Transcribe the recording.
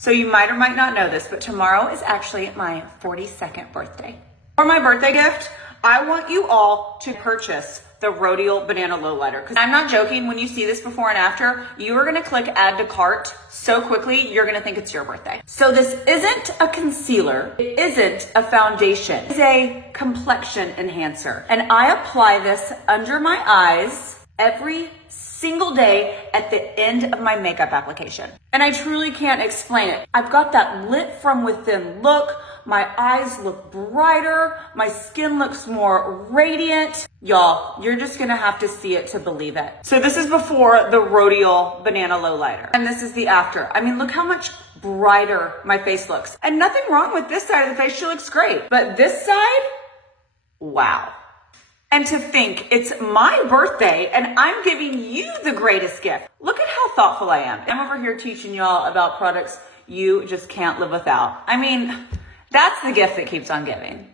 So you might or might not know this, but tomorrow is actually my 42nd birthday. For my birthday gift, I want you all to purchase the Rodial Banana Lowlighter. Because I'm not joking, when you see this before and after, you are gonna click add to cart so quickly, you're gonna think it's your birthday. So this isn't a concealer, it isn't a foundation, it's a complexion enhancer. And I apply this under my eyes every single day at the end of my makeup application. And I truly can't explain it. I've got that lit from within look. My eyes look brighter. My skin looks more radiant. Y'all, you're just gonna have to see it to believe it. So this is before the Rodial Banana Lowlighter. And this is the after. I mean, look how much brighter my face looks. And nothing wrong with this side of the face. She looks great. But this side, wow. And to think it's my birthday and I'm giving you the greatest gift. Look at how thoughtful I am. I'm over here teaching y'all about products you just can't live without. I mean, that's the gift that keeps on giving.